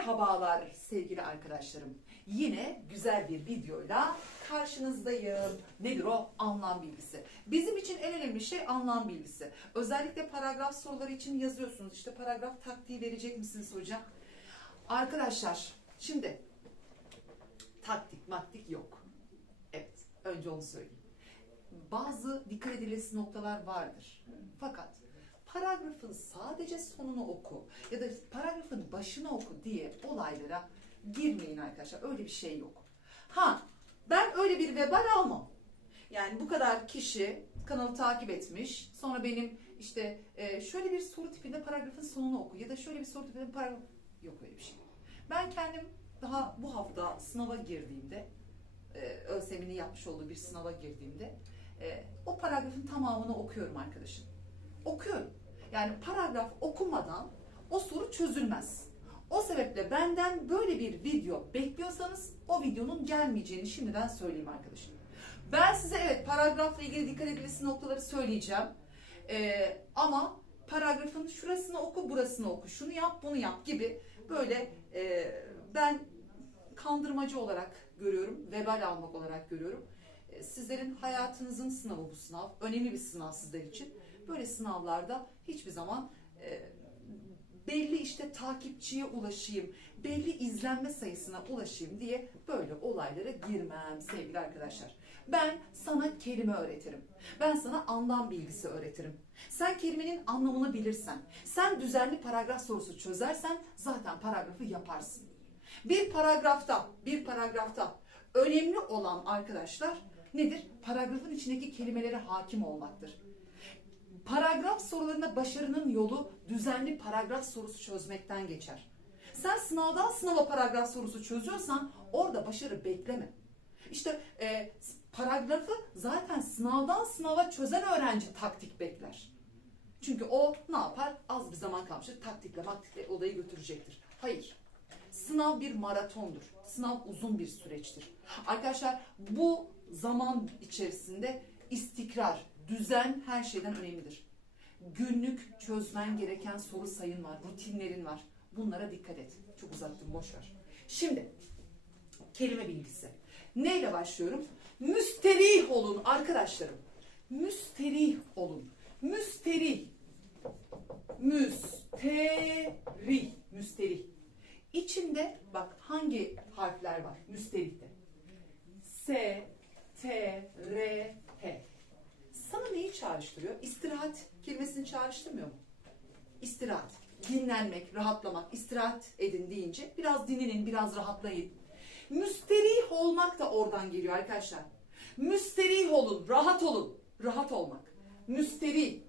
Merhabalar sevgili arkadaşlarım. Yine güzel bir videoyla karşınızdayım. Nedir o? Anlam bilgisi. Bizim için en önemli şey anlam bilgisi. Özellikle paragraf soruları için yazıyorsunuz. İşte paragraf taktiği verecek misiniz hocam? Arkadaşlar şimdi taktik maktik yok. Evet önce onu söyleyeyim. Bazı dikkat edilesi noktalar vardır. Fakat paragrafın sadece sonunu oku ya da paragrafın başını oku diye olaylara girmeyin arkadaşlar. Öyle bir şey yok. Ha ben öyle bir vebal almam. Yani bu kadar kişi kanalı takip etmiş. Sonra benim işte e, şöyle bir soru tipinde paragrafın sonunu oku ya da şöyle bir soru tipinde paragraf yok öyle bir şey. Ben kendim daha bu hafta sınava girdiğimde e, ÖSYM'nin yapmış olduğu bir sınava girdiğimde e, o paragrafın tamamını okuyorum arkadaşım. Okuyorum. Yani paragraf okumadan o soru çözülmez. O sebeple benden böyle bir video bekliyorsanız o videonun gelmeyeceğini şimdiden söyleyeyim arkadaşım. Ben size evet paragrafla ilgili dikkat edilmesi noktaları söyleyeceğim. Ee, ama paragrafın şurasını oku, burasını oku, şunu yap, bunu yap gibi böyle e, ben kandırmacı olarak görüyorum, vebal almak olarak görüyorum. E, Sizlerin hayatınızın sınavı bu sınav. Önemli bir sınav sizler için. Böyle sınavlarda hiçbir zaman e, belli işte takipçiye ulaşayım, belli izlenme sayısına ulaşayım diye böyle olaylara girmem sevgili arkadaşlar. Ben sana kelime öğretirim. Ben sana anlam bilgisi öğretirim. Sen kelimenin anlamını bilirsen, sen düzenli paragraf sorusu çözersen zaten paragrafı yaparsın. Bir paragrafta, bir paragrafta önemli olan arkadaşlar nedir? Paragrafın içindeki kelimelere hakim olmaktır. Paragraf sorularında başarının yolu düzenli paragraf sorusu çözmekten geçer. Sen sınavdan sınava paragraf sorusu çözüyorsan orada başarı bekleme. İşte e, paragrafı zaten sınavdan sınava çözen öğrenci taktik bekler. Çünkü o ne yapar? Az bir zaman kalmıştır. Taktikle maktikle olayı götürecektir. Hayır. Sınav bir maratondur. Sınav uzun bir süreçtir. Arkadaşlar bu zaman içerisinde istikrar, düzen her şeyden önemlidir. Günlük çözmen gereken soru sayın var, rutinlerin var. Bunlara dikkat et. Çok uzattım, boş ver. Şimdi kelime bilgisi. Neyle başlıyorum? Müsterih olun arkadaşlarım. Müsterih olun. Müsterih. Müsterih. Müsterih. İçinde bak hangi harfler var müsterihte? S, T, R. Sana neyi çağrıştırıyor? İstirahat kelimesini çağrıştırmıyor mu? İstirahat. Dinlenmek, rahatlamak, istirahat edin deyince biraz dinlenin, biraz rahatlayın. Müsterih olmak da oradan geliyor arkadaşlar. Müsterih olun, rahat olun. Rahat olmak. Müsterih.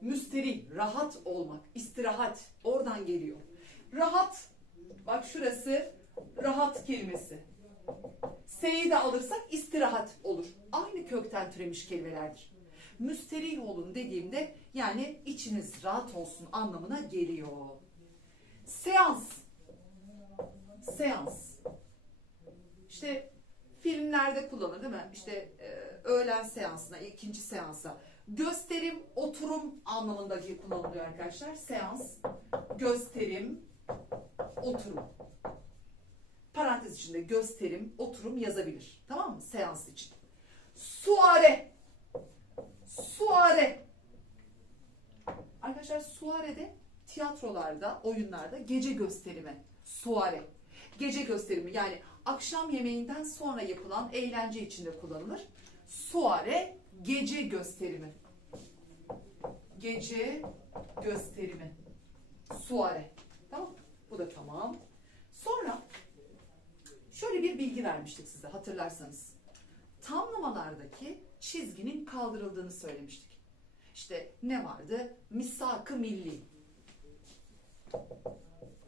Müsterih, rahat olmak, istirahat oradan geliyor. Rahat, bak şurası rahat kelimesi. S'yi de alırsak istirahat olur. Aynı kökten türemiş kelimelerdir. Müsterih olun dediğimde yani içiniz rahat olsun anlamına geliyor. Seans. Seans. İşte filmlerde kullanılır değil mi? İşte e, öğlen seansına, ikinci seansa. Gösterim, oturum anlamında kullanılıyor arkadaşlar. Seans, gösterim, oturum. Parantez içinde gösterim, oturum yazabilir. Tamam mı? Seans için. Suare. Suare. Arkadaşlar suarede tiyatrolarda, oyunlarda gece gösterimi. Suare. Gece gösterimi yani akşam yemeğinden sonra yapılan eğlence içinde kullanılır. Suare gece gösterimi. Gece gösterimi. Suare. Tamam? Bu da tamam. Sonra şöyle bir bilgi vermiştik size hatırlarsanız. Tamlamalardaki çizginin kaldırıldığını söylemiştik. İşte ne vardı? Misak-ı milli.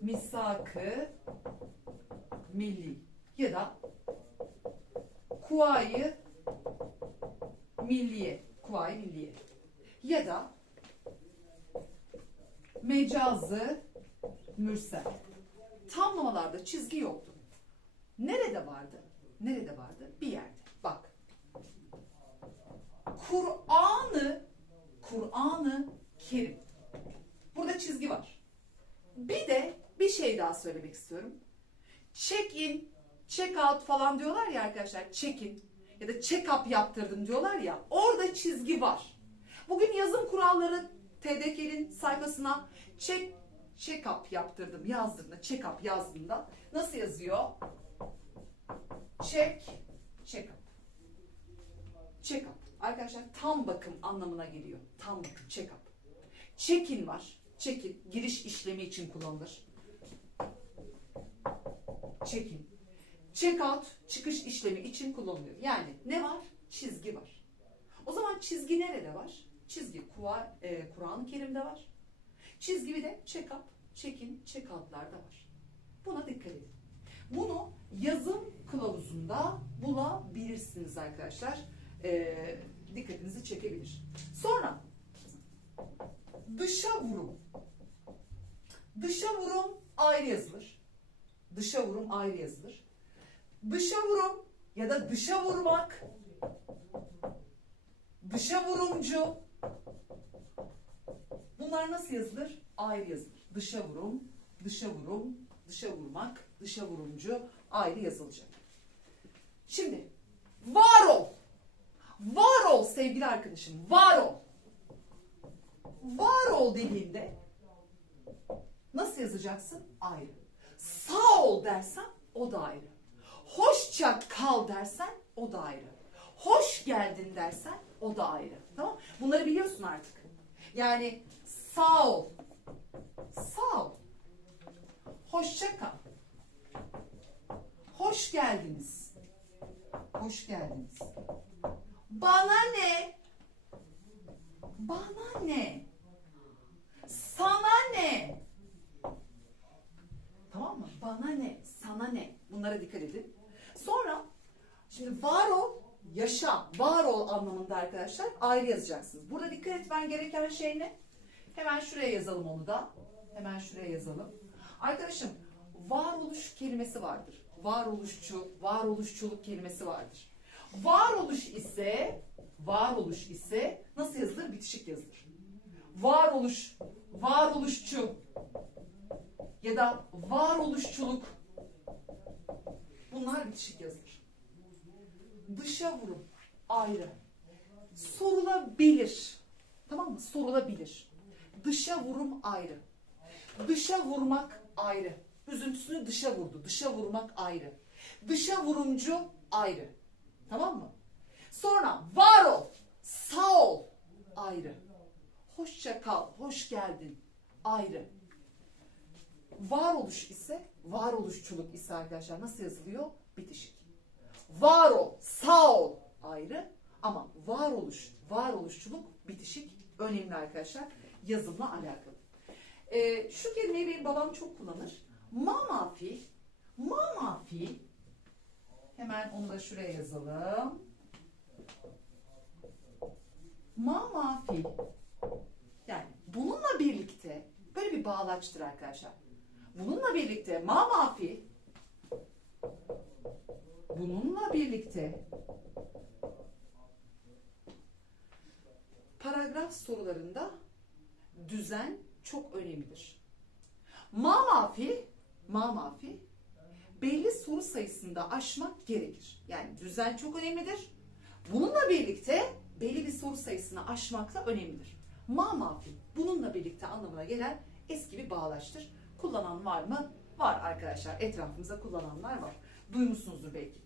Misak-ı milli ya da kuayı milliye, kuayı milliye ya da mecazı mürsel. Tamlamalarda çizgi yoktu. Nerede vardı? Nerede vardı? Bir yerde. Bak. Kur'an'ı Kur'an'ı Kerim. Burada çizgi var. Bir de bir şey daha söylemek istiyorum. Check in, check out falan diyorlar ya arkadaşlar. Check in ya da check up yaptırdım diyorlar ya. Orada çizgi var. Bugün yazım kuralları TDK'nin sayfasına check check up yaptırdım yazdığında check up yazdığında nasıl yazıyor? Check check up. Check up. Arkadaşlar tam bakım anlamına geliyor. Tam bakım check up. Check-in var. Check-in giriş işlemi için kullanılır. Check-in. Check-out çıkış işlemi için kullanılıyor. Yani ne var? Çizgi var. O zaman çizgi nerede var? Çizgi e, Kur'an-ı Kerim'de var. Çizgi bir de check-up, check-in, check-out'larda var. Buna dikkat edin. Bunu yazım kılavuzunda bulabilirsiniz arkadaşlar. Ee, dikkatinizi çekebilir. Sonra dışa vurum. Dışa vurum ayrı yazılır. Dışa vurum ayrı yazılır. Dışa vurum ya da dışa vurmak dışa vurumcu bunlar nasıl yazılır? Ayrı yazılır. Dışa vurum, dışa vurum, dışa vurmak, dışa vurumcu ayrı yazılacak. Şimdi var ol. Var ol sevgili arkadaşım. Var ol. Var ol dediğinde nasıl yazacaksın? Ayrı. Sağ ol dersen o da ayrı. Hoşça kal dersen o da ayrı. Hoş geldin dersen o da ayrı. Tamam? Bunları biliyorsun artık. Yani sağ ol. Sağ ol. Hoşça kal. Hoş geldiniz. Hoş geldiniz. Bana ne? Bana ne? Sana ne? Tamam mı? Bana ne? Sana ne? Bunlara dikkat edin. Sonra şimdi var ol, yaşa, var ol anlamında arkadaşlar ayrı yazacaksınız. Burada dikkat etmen gereken şey ne? Hemen şuraya yazalım onu da. Hemen şuraya yazalım. Arkadaşım varoluş kelimesi vardır. Varoluşçu, varoluşçuluk kelimesi vardır. Varoluş ise varoluş ise nasıl yazılır? Bitişik yazılır. Varoluş, varoluşçu ya da varoluşçuluk bunlar bitişik yazılır. Dışa vurum ayrı. Sorulabilir. Tamam mı? Sorulabilir. Dışa vurum ayrı. Dışa vurmak ayrı. Üzüntüsünü dışa vurdu. Dışa vurmak ayrı. Dışa vurumcu ayrı. Tamam mı? Sonra var ol, sağ ol ayrı. Hoşça kal, hoş geldin ayrı. Varoluş ise, varoluşçuluk ise arkadaşlar nasıl yazılıyor? Bitişik. Var ol, sağ ol ayrı ama varoluş, varoluşçuluk bitişik önemli arkadaşlar yazımla alakalı. Ee, şu kelimeyi benim babam çok kullanır. Mamafi, mamafi hemen onu da şuraya yazalım. Mamafi yani bununla birlikte böyle bir bağlaçtır arkadaşlar. Bununla birlikte mamafi bununla birlikte paragraf sorularında düzen çok önemlidir. Mamafi mamafi belli soru sayısında aşmak gerekir. Yani düzen çok önemlidir. Bununla birlikte belli bir soru sayısını aşmak da önemlidir. Mamafi bununla birlikte anlamına gelen eski bir bağlaçtır. Kullanan var mı? Var arkadaşlar. Etrafımızda kullananlar var. Duymuşsunuzdur belki.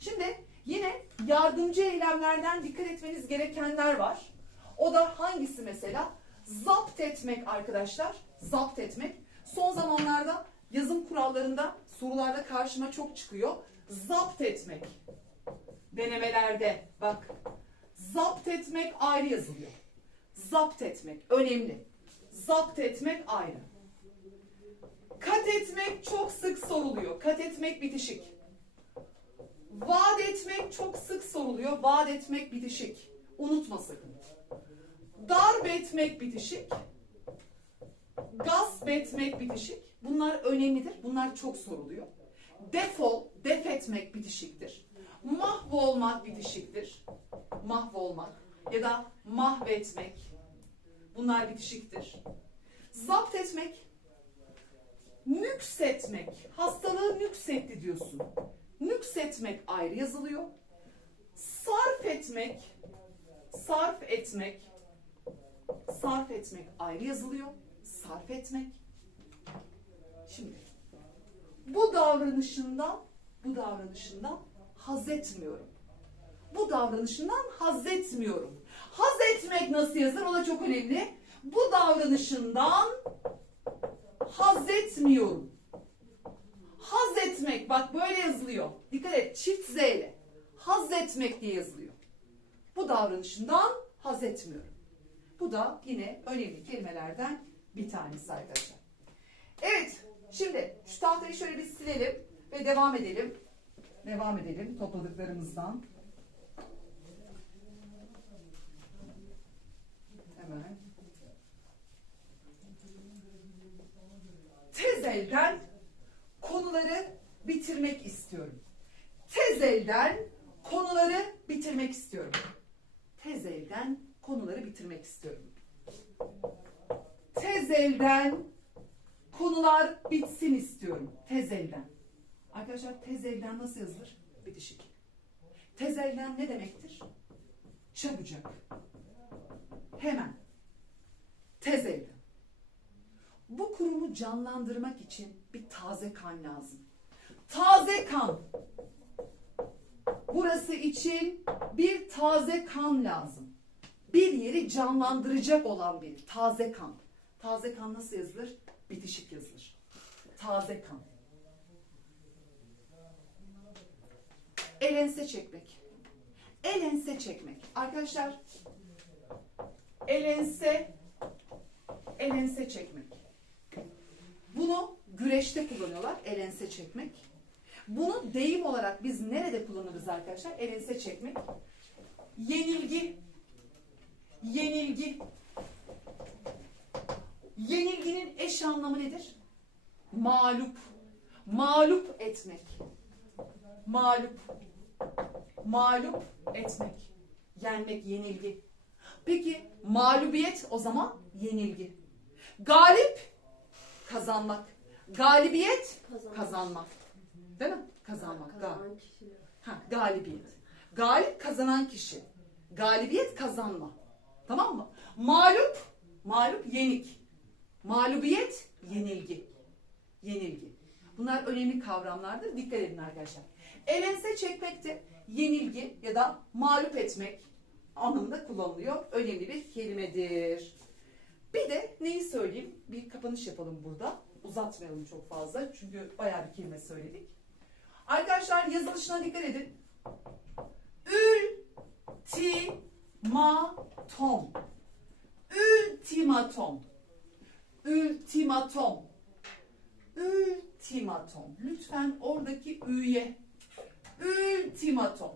Şimdi yine yardımcı eylemlerden dikkat etmeniz gerekenler var. O da hangisi mesela? Zapt etmek arkadaşlar. Zapt etmek. Son zamanlarda yazım kurallarında sorularda karşıma çok çıkıyor. Zapt etmek. Denemelerde bak. Zapt etmek ayrı yazılıyor. Zapt etmek önemli. Zapt etmek ayrı. Kat etmek çok sık soruluyor. Kat etmek bitişik. Vaat etmek çok sık soruluyor. Vaat etmek bitişik. Unutma sakın. Darp etmek bitişik. Gasp etmek bitişik. Bunlar önemlidir. Bunlar çok soruluyor. Defol, def etmek bitişiktir. Mahvolmak bitişiktir. Mahvolmak ya da mahvetmek. Bunlar bitişiktir. Zapt etmek Nüksetmek. Hastalığı nüksetti diyorsun. Nüksetmek ayrı yazılıyor. Sarf etmek. Sarf etmek. Sarf etmek ayrı yazılıyor. Sarf etmek. Şimdi bu davranışından bu davranışından haz etmiyorum. Bu davranışından haz etmiyorum. Haz etmek nasıl yazılır? O da çok önemli. Bu davranışından haz etmiyorum. Haz etmek bak böyle yazılıyor. Dikkat et çift Z ile. Haz etmek diye yazılıyor. Bu davranışından haz etmiyorum. Bu da yine önemli kelimelerden bir tanesi arkadaşlar. Evet şimdi şu tahtayı şöyle bir silelim ve devam edelim. Devam edelim topladıklarımızdan. Hemen. Tez elden konuları bitirmek istiyorum. Tez elden konuları bitirmek istiyorum. Tez elden konuları bitirmek istiyorum. Tez elden konular bitsin istiyorum. Tez elden. Arkadaşlar tez elden nasıl yazılır? Bitişik. Tez elden ne demektir? Çabucak. Hemen. Tez elden. Bu kurumu canlandırmak için bir taze kan lazım. Taze kan. Burası için bir taze kan lazım. Bir yeri canlandıracak olan bir taze kan. Taze kan nasıl yazılır? Bitişik yazılır. Taze kan. Elense çekmek. Elense çekmek. Arkadaşlar elense elense çekmek. Bunu güreşte kullanıyorlar. Elense çekmek. Bunu deyim olarak biz nerede kullanırız arkadaşlar? Elense çekmek. Yenilgi. Yenilgi. Yenilginin eş anlamı nedir? Mağlup. Mağlup etmek. Mağlup. Mağlup etmek. Yenmek, yenilgi. Peki mağlubiyet o zaman yenilgi. Galip kazanmak. Galibiyet Kazanmak. kazanmak. Değil mi? Kazanmak. Gal-. Ha, galibiyet. Galip kazanan kişi. Galibiyet kazanma. Tamam mı? Mağlup, mağlup yenik. Mağlubiyet yenilgi. Yenilgi. Bunlar önemli kavramlardır. Dikkat edin arkadaşlar. Elense çekmek de yenilgi ya da mağlup etmek anlamında kullanılıyor. Önemli bir kelimedir. Bir de neyi söyleyeyim? Bir kapanış yapalım burada. Uzatmayalım çok fazla. Çünkü bayağı bir kelime söyledik. Arkadaşlar yazılışına dikkat edin. Ultimatom. Ultimatom. Ultimatom. Ultimatom. Lütfen oradaki üye. Ultimatom.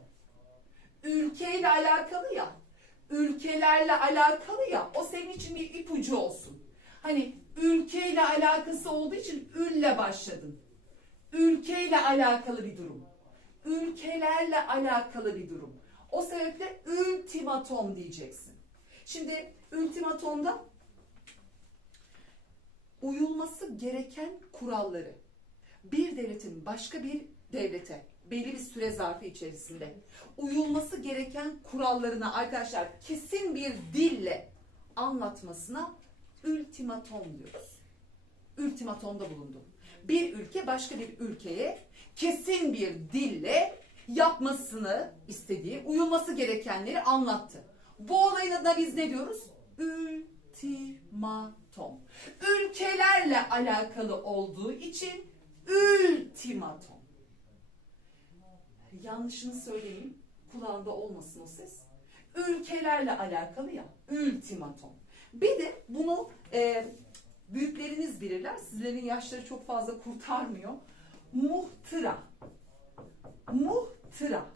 Ülkeyle alakalı ya. Ülkelerle alakalı ya. O senin için bir ipucu olsun. Hani ülkeyle alakası olduğu için ülle başladın ülkeyle alakalı bir durum. Ülkelerle alakalı bir durum. O sebeple ultimatom diyeceksin. Şimdi ultimatomda uyulması gereken kuralları bir devletin başka bir devlete belli bir süre zarfı içerisinde uyulması gereken kurallarını arkadaşlar kesin bir dille anlatmasına ultimatom diyoruz. Ultimatomda bulundu bir ülke başka bir ülkeye kesin bir dille yapmasını istediği, uyulması gerekenleri anlattı. Bu olayın adına biz ne diyoruz? Ultimatom. Ülkelerle alakalı olduğu için ultimatom. Yanlışını söyleyeyim, kulağında olmasın o ses. Ülkelerle alakalı ya, ultimatom. Bir de bunu e, büyükleriniz bilirler. Sizlerin yaşları çok fazla kurtarmıyor. Muhtıra. Muhtıra.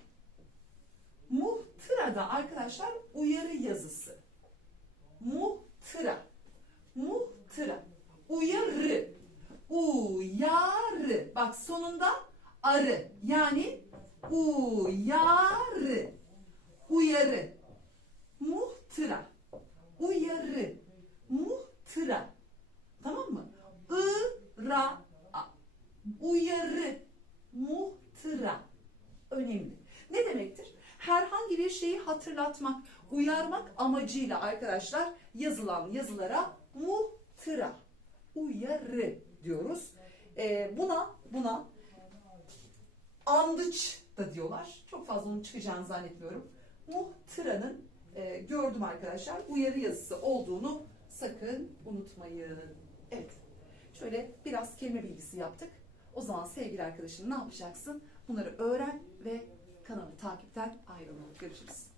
Muhtıra da arkadaşlar uyarı yazısı. Muhtıra. Muhtıra. Uyarı. Uyarı. Bak sonunda arı. Yani uyarı. Uyarı. Muhtıra. Uyarı. Muhtıra. Tamam mı? I, ra, Uyarı. Muhtıra. Önemli. Ne demektir? Herhangi bir şeyi hatırlatmak, uyarmak amacıyla arkadaşlar yazılan yazılara muhtıra. Uyarı diyoruz. Ee, buna buna andıç da diyorlar. Çok fazla onun çıkacağını zannetmiyorum. Muhtıra'nın e, gördüm arkadaşlar uyarı yazısı olduğunu sakın unutmayın. Evet. Şöyle biraz kelime bilgisi yaptık. O zaman sevgili arkadaşım ne yapacaksın? Bunları öğren ve kanalı takipten ayrılma. Görüşürüz.